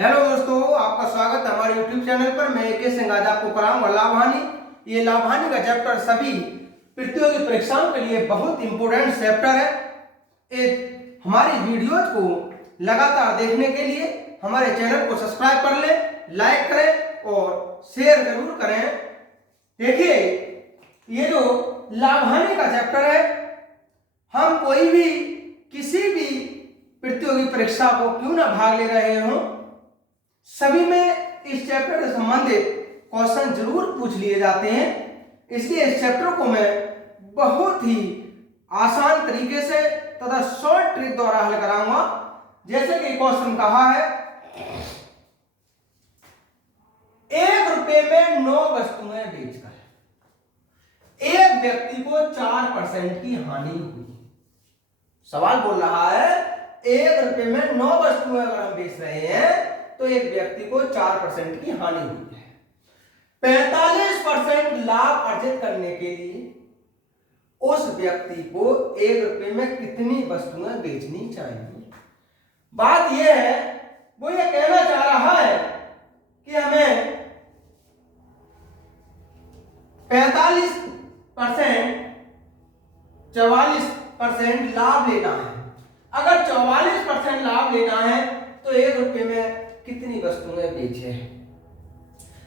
Hello दोस्तों, आपका स्वागत है हमारे YouTube चैनल पर। मैं के सिंह आज आपको कराऊंगा लाभ हानि। ये लाभ हानि का चैप्टर सभी प्रतियोगी परीक्षाओं के लिए बहुत इंपॉर्टेंट चैप्टर है। हमारी वीडियोज को लगातार देखने के लिए हमारे चैनल को सब्सक्राइब कर लें, लाइक करें और शेयर जरूर करें। देखिए, ये जो लाभ हानि का चैप्टर है, हम कोई भी किसी भी प्रतियोगी परीक्षा को क्यों ना भाग ले रहे हों, सभी में इस चैप्टर से संबंधित क्वेश्चन जरूर पूछ लिए जाते हैं। इसलिए इस चैप्टर को मैं बहुत ही आसान तरीके से तथा शॉर्ट ट्रिक द्वारा हल कराऊंगा। जैसे कि क्वेश्चन कहा है, 1 रुपए में 9 वस्तुएं बेचकर एक व्यक्ति को 4% की हानि हुई। सवाल बोल रहा है 1 रुपए में 9 वस्तुएं अगर हम बेच रहे हैं तो एक व्यक्ति को 4% की हानि हुई है। 45% लाभ अर्जित करने के लिए उस व्यक्ति को 1 रुपए में कितनी वस्तुएं बेचनी चाहिए। बात यह है, वो ये कहना चाह रहा है कि हमें 45% 44% लाभ लेना है। अगर 44% लाभ लेना है तो 1 रुपए में कितनी वस्तुएं बेचे।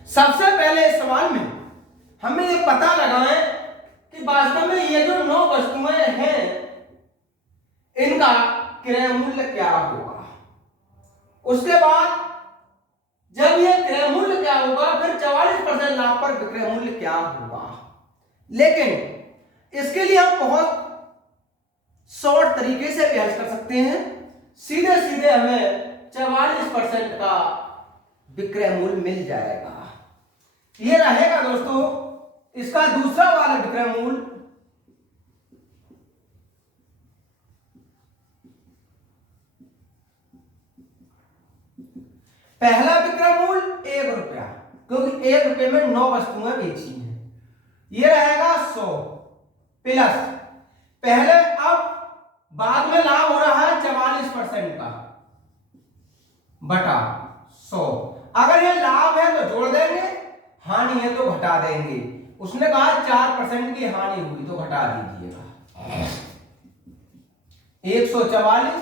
सबसे पहले इस सवाल में हमें ये पता लगाएं कि वास्तव में ये जो 9 वस्तुएं हैं, इनका क्रय मूल्य क्या होगा। उसके बाद जब ये क्रय मूल्य क्या होगा, फिर 44% लाभ पर विक्रय मूल्य क्या होगा। लेकिन इसके लिए हम बहुत शॉर्ट तरीके से भी हल कर सकते हैं। सीधे सीधे हमें 44% का विक्रय मूल्य मिल जाएगा। ये रहेगा दोस्तों इसका दूसरा वाला विक्रय मूल्य। पहला विक्रय मूल्य 1 रुपया, क्योंकि 1 रुपए में 9 वस्तुएं बेची हैं। ये रहेगा 100 प्लस पहले, अब बाद में लाभ हो रहा है 44% का बटा 100। अगर ये लाभ है तो जोड़ देंगे, हानि है तो घटा देंगे। उसने कहा 4% की हानि हुई तो घटा दीजिएगा। 144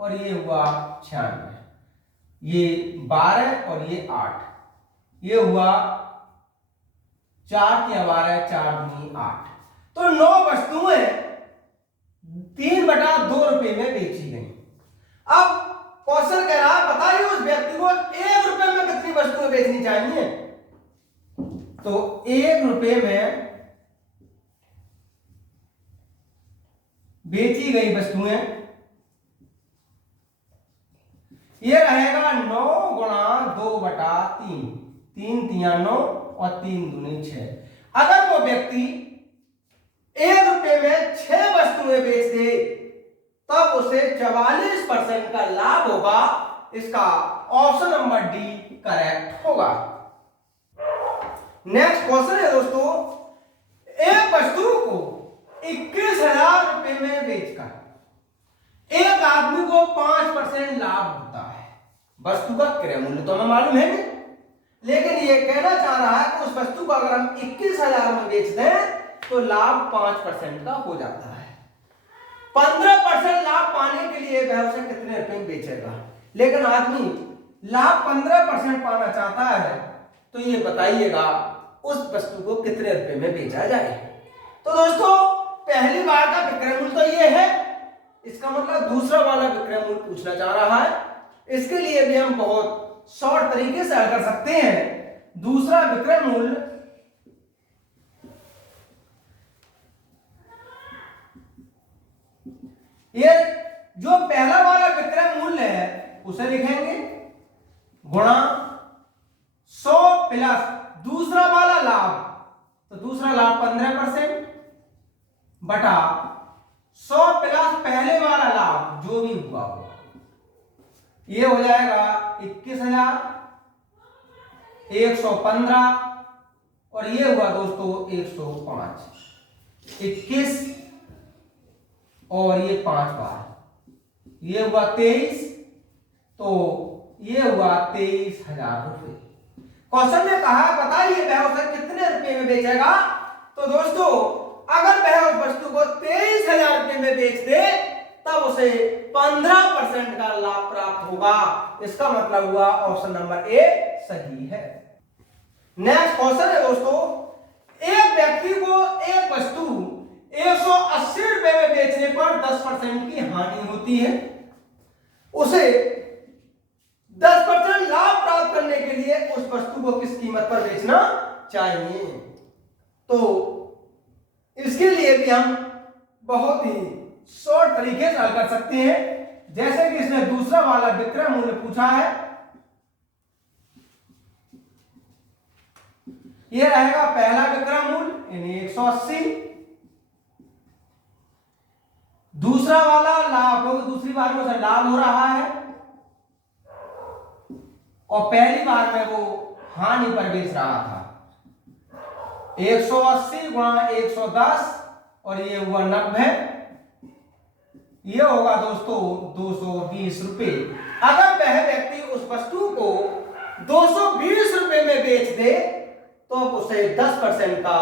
और ये हुआ 96, ये 12 और ये 8, ये हुआ 4 की 12 4 दूनी 8। तो 9 वस्तुएं 3/2 रुपए में बेची गई। अब क्वेश्चन कह रहा है बताइए उस व्यक्ति को 1 रुपए में कितनी वस्तुएं बेचनी चाहिए। तो 1 रुपए में बेची गई वस्तुएं, ये रहेगा 9 गुणा 2/3, 3 तिया 9 और 3 दूनी 6। अगर वो व्यक्ति 1 रुपए में 6 वस्तुएं बेच दे तब उसे 44% का लाभ होगा। इसका ऑप्शन नंबर डी करेक्ट होगा। नेक्स्ट क्वेश्चन है दोस्तों, एक वस्तु को 21,000 रुपए में बेचकर एक आदमी को 5% लाभ होता है। वस्तु का क्रय मूल्य तो हमें मालूम है नहीं, लेकिन ये कहना चाह रहा है कि उस वस्तु को अगर हम 21,000 में बेच दें तो लाभ 5% का हो जाता है। 15% लाभ पाने के लिए वह उसे कितने रुपए में बेचेगा। लेकिन आदमी लाभ 15% पाना चाहता है, तो ये बताइएगा उस वस्तु को कितने रुपए में बेचा जाए। तो दोस्तों पहली बार का विक्रय मूल्य तो ये है, इसका मतलब दूसरा वाला विक्रय मूल्य पूछना चाह रहा है। इसके लिए भी हम बहुत शॉर्ट तरीके से हल कर सकते हैं। दूसरा विक्रय मूल्य ये जो पहला वाला विक्रय मूल्य है उसे लिखेंगे गुणा 100 प्लस दूसरा वाला लाभ, तो दूसरा लाभ 15% बटा 100 प्लस पहले वाला लाभ जो भी हुआ हो, ये हो जाएगा 21,000, 115 और ये हुआ दोस्तों 105। 21 और ये 5 बार, ये हुआ 23, तो ये हुआ 23,000 रुपए। क्वेश्चन में कहा बताइए वह उसे कितने रुपए में बेचेगा। तो दोस्तों अगर वह उस वस्तु को 23,000 रुपए में बेच दे तब उसे 15% का लाभ प्राप्त होगा। इसका मतलब हुआ ऑप्शन नंबर ए सही है। नेक्स्ट क्वेश्चन है दोस्तों, एक व्यक्ति को एक वस्तु 180 रुपए में बेचने पर 10% की हानि होती है। उसे 10% लाभ प्राप्त करने के लिए उस वस्तु को किस कीमत पर बेचना चाहिए। तो इसके लिए भी हम बहुत ही शॉर्ट तरीके से हल कर सकते हैं। जैसे कि इसने दूसरा वाला विक्रय मूल्य पूछा है, यह रहेगा पहला विक्रय मूल्य यानी 180। दूसरा वाला लाभ, क्योंकि दूसरी बार में उसे लाभ हो रहा है और पहली बार में वो हानि पर बेच रहा था। 180 गुणा 110 और ये हुआ 90, ये होगा दोस्तों 220 रुपए। अगर वह व्यक्ति उस वस्तु को 220 रुपए में बेच दे तो उसे 10% का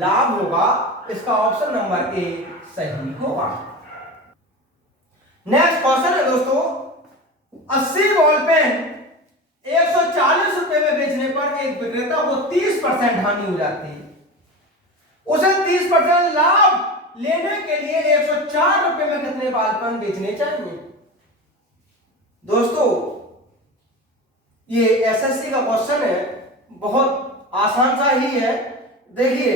लाभ होगा। इसका ऑप्शन नंबर ए सही होगा। नेक्स्ट क्वेश्चन है दोस्तों, 80 बॉल पेन 140 रुपए में बेचने पर एक विक्रेता को 30% हानि हो जाती है। उसे 30% लाभ लेने के लिए 104 रुपए में कितने बॉल पेन बेचने चाहिए। दोस्तों ये एसएससी का क्वेश्चन है, बहुत आसान सा ही है। देखिए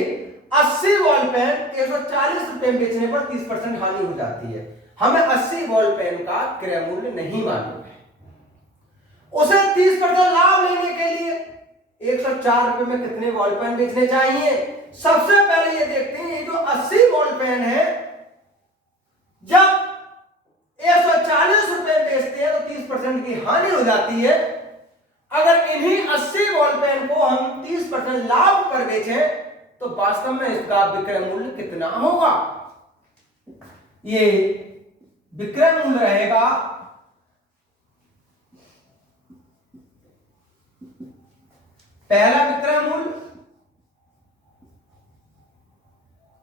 80 बॉल पेन 140 रुपए में बेचने पर 30% हानि हो जाती है। हमें 80 बॉल पेन का क्रय मूल्य नहीं मालूम है। उसे 30% लाभ लेने के लिए 104 रुपए में कितने बॉल पेन बेचने चाहिए। सबसे पहले ये देखते हैं, ये जो 80 बॉल पेन है जब 140 रुपए बेचते हैं तो 30% की हानि हो जाती है। अगर इन्हीं 80 बॉल पेन को हम 30% लाभ पर बेचें तो वास्तव में इसका विक्रय मूल्य कितना होगा। ये विक्रय मूल्य रहेगा पहला विक्रय मूल्य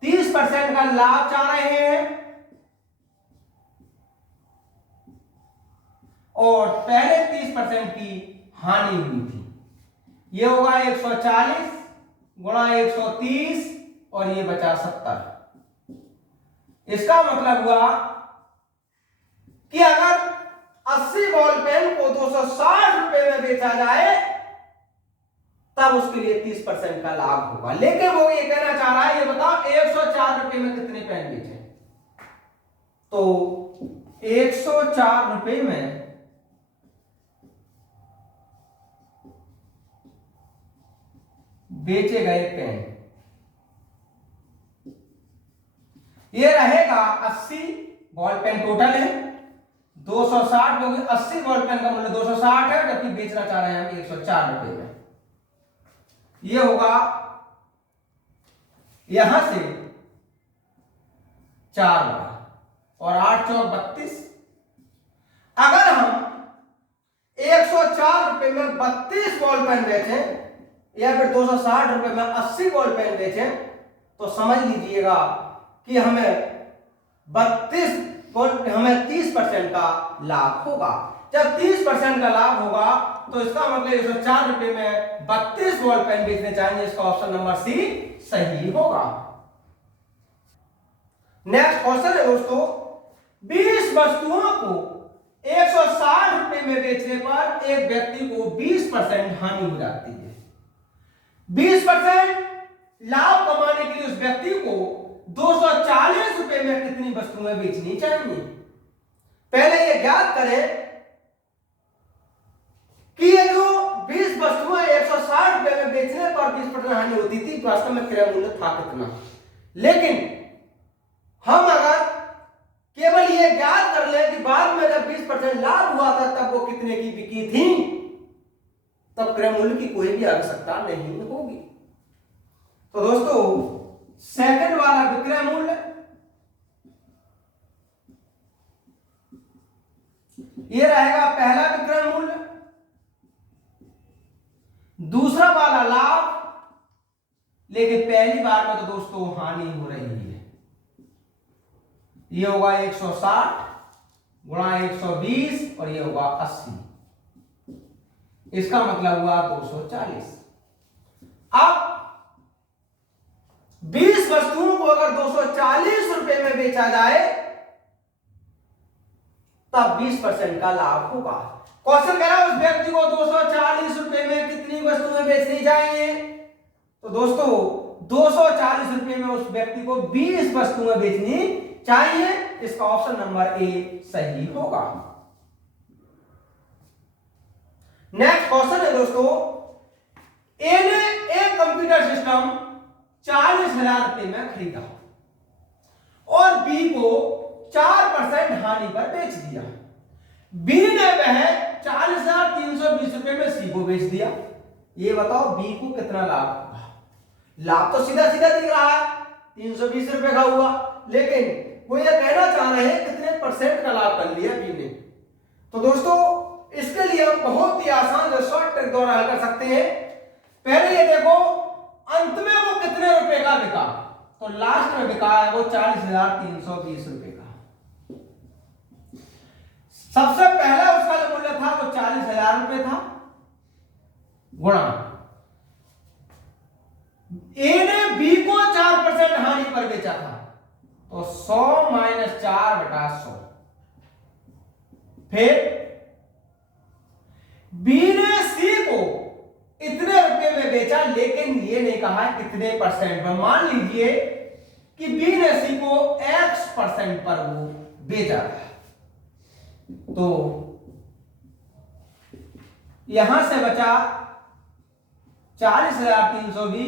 30% का लाभ चाह रहे हैं और पहले 30% की हानि हुई थी। ये होगा 140 गुणा 130 और ये बचा 70। इसका मतलब हुआ कि अगर 80 बॉल पेन को 260 रुपए में बेचा जाए तब उसके लिए 30% का लाभ होगा। लेकिन वो ये कहना चाह रहा है, ये बताओ 104 रुपए में कितने पेन बेचे। तो 104 रुपए में बेचे गए पेन ये रहेगा 80 बॉल पेन टोटल है 260, क्योंकि 80 बॉल पेन का मूल्य 260 है जबकि बेचना चाह रहे हैं हम 104 रुपए में। ये होगा यहां से 4 और 8 चौक 32। अगर हम 104 रुपए में 32 बॉल पेन बेचें या फिर 260 रुपए में 80 बॉल पेन बेचें तो समझ लीजिएगा कि हमें 30% का लाभ होगा। जब 30% का लाभ होगा तो इसका मतलब 104 रुपए में 32 बॉल पेन बेचने चाहिए। इसका ऑप्शन नंबर सी सही होगा। नेक्स्ट क्वेश्चन है दोस्तों, 20 वस्तुओं को 160 रुपए में बेचने पर एक व्यक्ति को 20% हानि हो जाती है। 20% लाभ कमाने के लिए उस व्यक्ति को 240 रुपए में कितनी वस्तुएं बेचनी चाहिए। पहले ये ज्ञात करें कि ये जो 20 वस्तुएं 160 रुपए में बेचने पर 20% हानि होती थी, वास्तव में क्रय मूल्य था कितना। लेकिन हम अगर केवल ये ज्ञात कर लें कि बाद में जब 20% लाभ हुआ था तब वो कितने की बिकी थी, तब क्रय मूल्य की कोई भी आवश्यकता नहीं होगी। तो दोस्तों सेकंड वाला विक्रय मूल्य ये रहेगा पहला विक्रय मूल्य लेकिन पहली बार में तो दोस्तों हानि हो रही है। ये होगा 160 गुणा 120 और ये होगा 80, इसका मतलब हुआ 240। अब 20 वस्तुओं को अगर 240 रुपए में बेचा जाए तब 20% का लाभ होगा। क्वेश्चन कह रहा है उस व्यक्ति को 240 रुपए में कितनी वस्तुएं बेचनी चाहिए, तो दोस्तों 240 रुपए में उस व्यक्ति को 20 वस्तुएं बेचनी चाहिए। इसका ऑप्शन नंबर ए सही होगा। नेक्स्ट क्वेश्चन है दोस्तों, ए ने एक कंप्यूटर सिस्टम 40,000 रुपए में खरीदा और बी को 4% हानि पर बेच दिया। बी ने वह 40,320 रुपए में सी को बेच दिया। ये बताओ बी को कितना लाभ होगा। लाभ तो सीधा सीधा दिख रहा है 320 रुपए का हुआ, लेकिन वो ये कहना चाह रहे हैं कितने परसेंट का लाभ कर लिया बी ने। तो दोस्तों इसके लिए हम बहुत ही आसान से शॉर्ट ट्रिक द्वारा हल कर सकते हैं। पहले ये देखो अंत में वो कितने रुपए का बिका, तो लास्ट में बिका है वो 40,320 रुपए का। सबसे पहला उसका जो मूल्य था वो 40,000 रुपए था, गुणा ए ने बी को 4% हानि पर बेचा था, तो 100 - 4/100। फिर बी ने सी को इतने रुपए में बेचा, लेकिन ये नहीं कहा कितने परसेंट पर। मान लीजिए कि बी ने सी को X% पर वो बेचा था, तो यहां से बचा 40,320,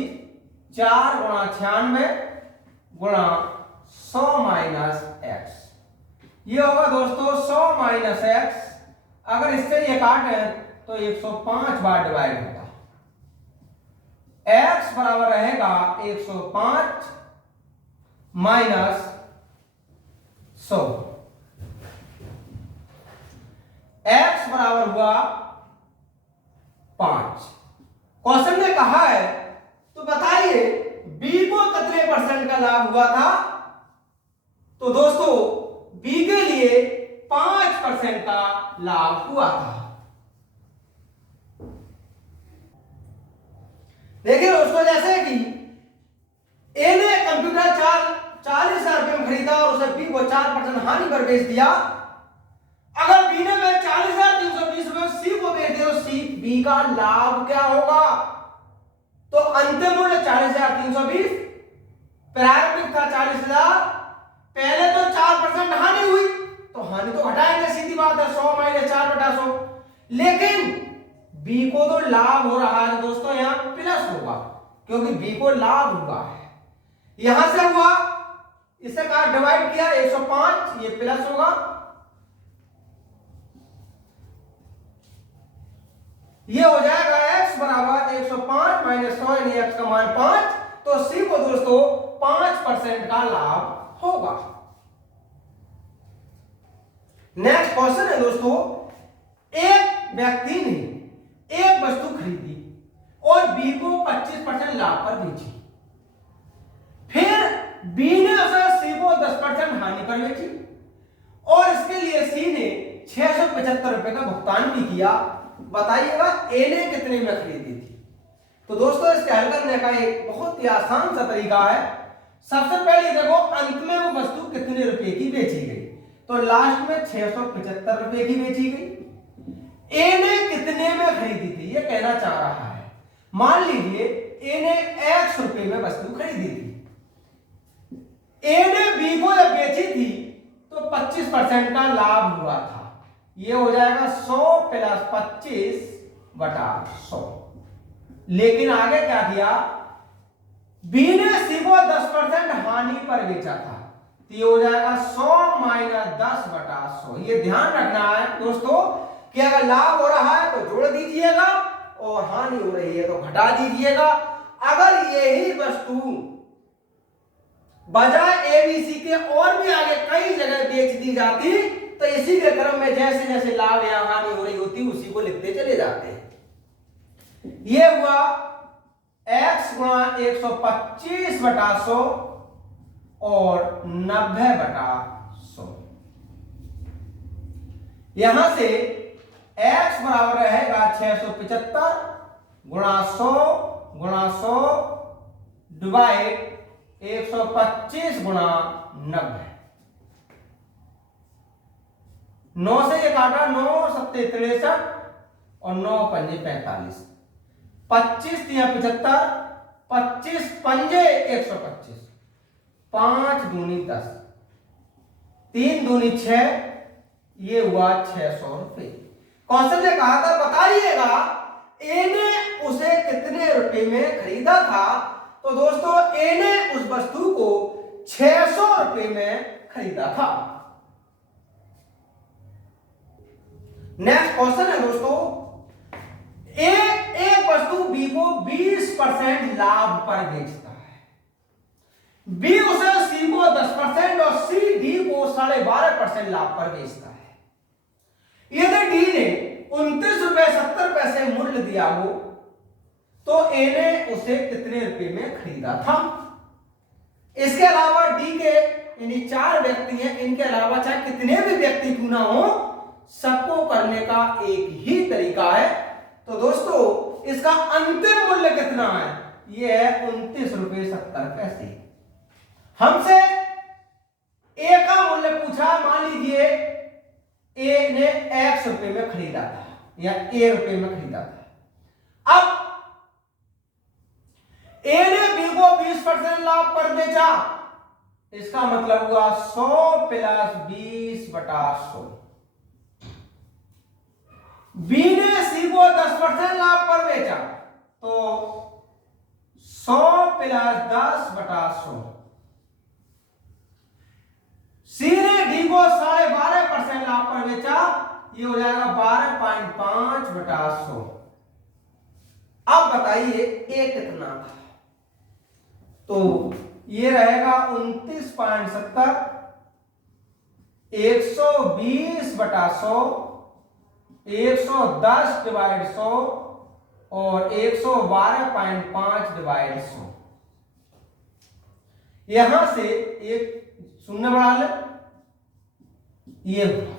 4 गुणा 96 गुणा 100 - x। ये होगा दोस्तों 100 - x। अगर इससे ये काटे तो 105 बार डिवाइड होगा। x बराबर रहेगा 105 माइनस 100। x बराबर हुआ 5। क्वेश्चन ने कहा है तो बताइए बी को कितने परसेंट का लाभ हुआ था, तो दोस्तों बी के लिए 5% का लाभ हुआ था। देखिए दोस्तों जैसे कि ए ने कंप्यूटर 40,000 रुपए में खरीदा और उसे बी को 4% हानि पर बेच दिया। अगर बी ने 40,320 रुपए सी को बेच दिया तो सी बी का लाभ क्या होगा, तो अंतिम मूल्य 40,320, प्रारंभिक था 40,000, पहले तो 4% हानि हुई तो हानि तो घटाएंगे, सीधी बात है 100 - 4/100। लेकिन बी को तो लाभ हो रहा है दोस्तों, यहां प्लस होगा क्योंकि बी को लाभ हुआ है। यहां से हुआ, इसे कहा डिवाइड किया 105, ये प्लस होगा, ये हो जाएगा x बराबर 105 - 100 यानी x का मान 5, तो सी को दोस्तों 5% का लाभ होगा। नेक्स्ट क्वेश्चन है दोस्तों, एक व्यक्ति ने एक वस्तु खरीदी और बी को 25% लाभ पर बेची। फिर बी ने उसे सी को 10% हानि पर बेची और इसके लिए सी ने 675 रुपए का भुगतान भी किया। बताइएगा ए ने कितने में खरीदी थी। तो दोस्तों इसके हल करने का एक बहुत ही आसान सा तरीका है। सबसे पहले देखो अंत में वो वस्तु कितने रुपए की बेची गई, तो लास्ट में 675 रुपए की बेची गई। ए ने कितने में खरीदी थी ये कहना चाह रहा है। मान लीजिए ए ने X रुपए में वस्तु खरीदी थी, ए ने बी को जब बेची थी तो 25% का लाभ हुआ था। ये हो जाएगा 100 + 25/100। लेकिन आगे क्या किया, बी ने सी को 10% हानि पर बेचा था, तो ये हो जाएगा 100 - 10/100। ये ध्यान रखना है दोस्तों कि अगर लाभ हो रहा है तो जोड़ दीजिएगा और हानि हो रही है तो घटा दीजिएगा। अगर यही वस्तु बजाय एबीसी के और भी आगे कई जगह बेच दी जाती तो इसी के क्रम में जैसे जैसे लाभ या हानि हो रही होती उसी को लिखते चले जाते हैं। ये हुआ x गुणा 125/100 और 90/100। यहां से x बराबर रहेगा 675 गुणा 100 गुणा 100 डिवाइड 125 गुणा 90। 9 से ये काटा, 9 सत्ते 63 और 9 पंजे 45, 25 तिया 75, 25 पंजे 125, 5 दूनी 10, 3 दूनी 6, ये हुआ 600 रुपये। क्वेश्चन ने कहा था बताइएगा ए ने उसे कितने रुपए में खरीदा था। तो दोस्तों ए ने उस वस्तु को 600 रुपए में खरीदा था। नेक्स्ट क्वेश्चन है दोस्तों, एक वस्तु बी को 20% लाभ पर बेचता है, बी उसे सी को 10% और सी डी को 12.5% लाभ पर बेचता है। यदि डी ने 29 रुपए 70 पैसे मूल्य दिया हो तो ए ने उसे कितने रुपए में खरीदा था। इसके अलावा डी के यानी 4 व्यक्ति हैं, इनके अलावा चाहे कितने भी व्यक्ति क्यों ना हो, सबको करने का एक ही तरीका है। तो दोस्तों इसका अंतिम मूल्य कितना है, यह है 29 रुपए 70 पैसे। हमसे ए का मूल्य पूछा, मान लीजिए ए ने x रुपए में खरीदा था या ए रुपए में खरीदा था। अब ए ने बी को 20% लाभ पर बेचा, इसका मतलब हुआ 100 प्लस 20/100। बी ने सी को 10% लाभ पर बेचा तो 100 प्लस 10/100। सी ने डी को 12.5% लाभ पर बेचा, ये हो जाएगा 12.5/100। अब बताइए ए कितना था, तो ये रहेगा 29.70, 120/100, 110/100 और 112.5/100। यहां से एक शून्य बढ़ा ले, ये हुआ।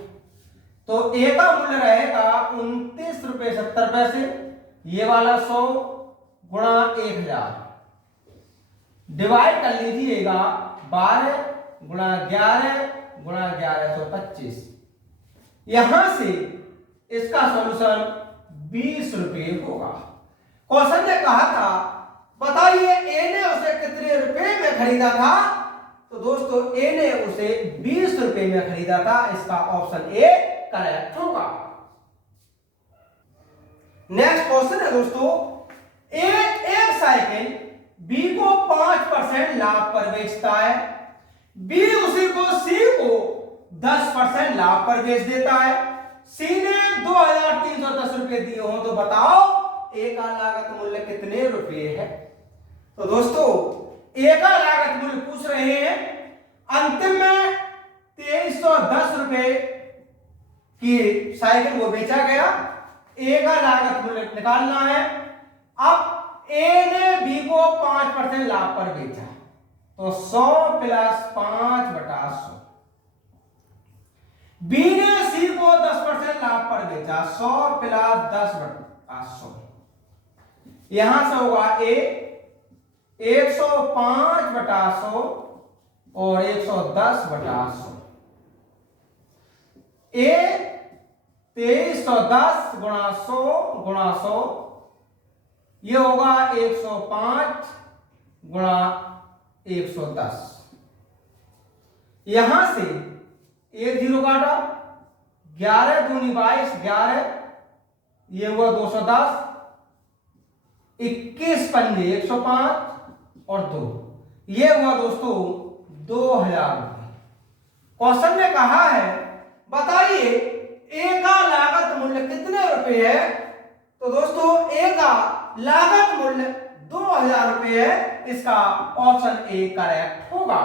तो ए का मूल्य रहेगा 29 रुपए 70 पैसे, ये वाला 100 गुणा 1000 डिवाइड कर लीजिएगा 12 गुणा 11 गुणा 1125। यहां से इसका सॉल्यूशन 20 रुपए होगा। क्वेश्चन ने कहा था बताइए ए ने उसे कितने रुपए में खरीदा था। तो दोस्तों ए ने उसे 20 रुपए में खरीदा था, इसका ऑप्शन ए करेक्ट होगा। नेक्स्ट क्वेश्चन है दोस्तों, एक साइकिल बी को 5% लाभ पर बेचता है, बी उसी को सी को 10% लाभ पर बेच देता है। सी ने 2310 रुपए दिए हो तो बताओ ए का लागत मूल्य कितने रुपए है। तो दोस्तों ए का लागत मूल्य पूछ रहे हैं, अंतिम में 2310 रुपए की साइकिल को बेचा गया, ए का लागत मूल्य निकालना है। अब ए ने बी को 5% लाभ पर बेचा तो 100 प्लस 5/100। बी ने सी को 10% लाभ पर बेचा, 100 प्लस 10/100। यहां से होगा ए 105/100 और 110/100। ए 2310 गुणा 100 गुणा 100, ये होगा 105 गुणा 110। यहां से 1 0 काटा, 11 दूनी 22, 11, ये हुआ 210, 21 पंजे 105 और 2, ये हुआ दोस्तों 2000 रुपए। क्वेश्चन ने कहा है बताइए ए का लागत मूल्य कितने रुपए है। तो दोस्तों ए का लागत मूल्य 2000 रुपए है, इसका ऑप्शन ए करेक्ट होगा।